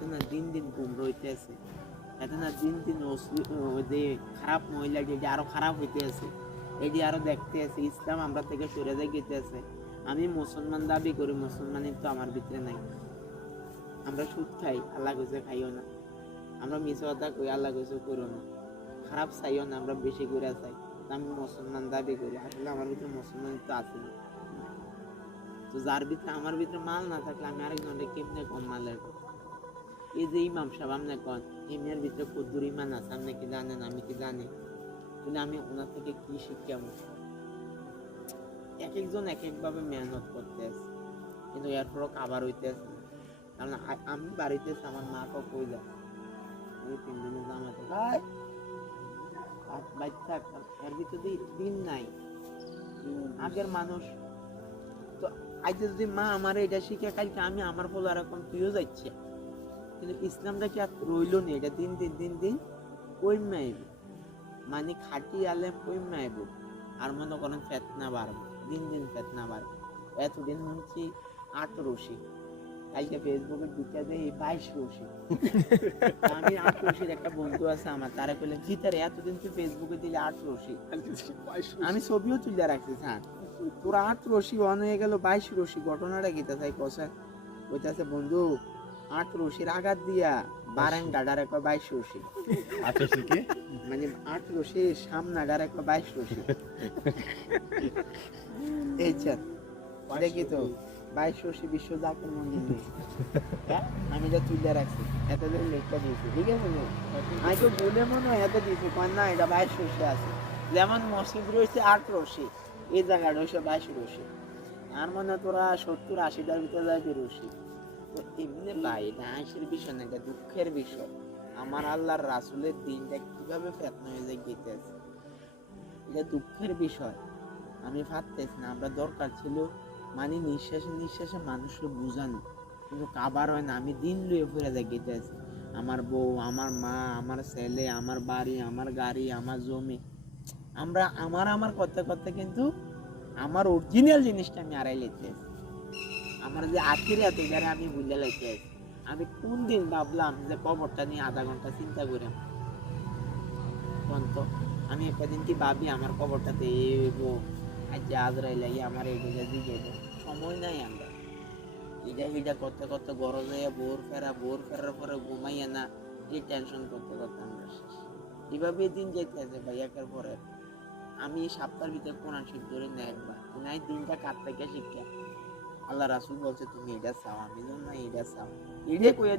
এত না দিন দিন গুমরা হইতেছে, এত না দিন দিন যে খারাপ মহিলা যেটা আরো খারাপ হইতেছে, এটি আরো দেখতে আছে। ইসলাম আমরা থেকে সরে যাই গেতেছে। আমি মুসলমান দাবি করি, মুসলমানের তো আমার ভিতরে নাই। আমরা সুদ খাই, আল্লাহ কইছে খাইও না। আমরা মিছা কথা কই, আল্লাহ কইছে করো না। খারাপ চাইও না, আমরা বেশি করে চাই। আমি মুসলমান দাবি করি, আসলে আমার ভিতরে মুসলমান তো আছে না। তো যার ভিতরে আমার ভিতরে মাল না থাকলে আমি আরেকজনকে কেমনে কম মালের কথা। এই যে ইমাম সাহেব আপনি কন, এমনির ভিতরে কদ্দুর ইমান আছে, আপনি কি জানেন? আমি কি জানি? কিন্তু আমি ওনার থেকে কি শিখলাম? এক একজন এক একভাবে মেহনত করতে আছে, কিন্তু এরপরও কাবার হইতে আছে না। কারণ আমি বাড়িতে আমার মাকে কই যায়, এই 3 দিনের জামাতে ভাই বাচ্চা, এর ভিতরে দিন নাই। আগের মানুষ তো আজকে যদি মা আমার এটা শিখে, কালকে আমি আমার ফল এরকম তুইও যাচ্ছে। কিন্তু ইসলামটা কি আর রইল না? এটা দিন দিন দিন দিন কইমে আইব, মানে খাটি আলেম কইমে আইব। আর মনে করেন ফেতনা বাড়বে, দিন দিন ফেতনা বাড়বে। এতদিন শুনছি 8 রশি, কালকে ফেসবুকে ঢুকে দেয় 22 রশি। আমি 8 রশির একটা বন্ধু আছে আমার, তারা কইলে জিতারে এতদিন তুই ফেসবুকে দিলে 8 রশি, আমি ছবিও তুলে রাখছি। হ্যাঁ, তোর 8 রশি অন হয়ে গেল 22 রশি। ঘটনাটা কিতা চাই কষা কইতাছে, বন্ধু 8 রশির আঘাত দিয়া বারেন ডাডার একটা 22 রশি, মানে 8 রশি সামনা ডার একটা 22 রশি। এই চান দেখি তো 22 রশি বিশ্ব জাকের মন্দির নেই। আমি যা তুলে রাখছি এতদিন লেখা দিয়েছি, ঠিক আছে? আমি তো বলে মনে হয় এত দিয়েছি, না এটা 22 রশি আছে। যেমন মসজিদ রয়েছে 8 রশি, এই জায়গাটা হয়েছে 22 রশি। আর মনে তোরা 70-80টার ভিতরে যাবে রশি। তো এমনি ভাই এটা হাসির বিষয় না, এটা দুঃখের বিষয়। আমার আল্লাহর রাসূলের দিনটা কিভাবে ফেতনা হয়ে যায় গেতেছে, এটা দুঃখের বিষয়। আমি ভাবতেছি না, আমরা দরকার ছিল মানে নিঃশ্বাসে নিঃশ্বাসে মানুষকে বোঝানো, কিন্তু কাবার হয় না। আমি দিন লুয়ে ফিরে যাই গেতেছি, আমার বউ, আমার মা, আমার ছেলে, আমার বাড়ি, আমার গাড়ি, আমার জমি, আমরা আমার করতে করতে কিন্তু আমার অরিজিনাল জিনিসটা আমি হারাই লেতেছি। আমার যে আখিরাত এবারে আমি ভুলে লেতেছি। আমি কোন দিন ভাবলাম যে কবরটা নিয়ে আধা ঘন্টা চিন্তা করে তো আমি একটা দিন কি ভাবি আমার কবরটাতে এবো, আজ আজরাইল আমার এইগুলো দিয়ে সময় নাই। আমরা এটা করতে করতে গরজ হয়ে বোর ফেরার পরে ঘুমাইয়া না, এই টেনশন করতে করতে আমরা শেষ। এভাবে দিন যেতে আছে ভাই একের পরে। আমি সপ্তাহের ভিতরে কোরআন শরীফ ধরে না একবার, নাই দিনটা কার থেকে শিক্ষা। আল্লাহ রাসূল বলছে তুমি এটা চাও, আমি না এটা চাও, এটা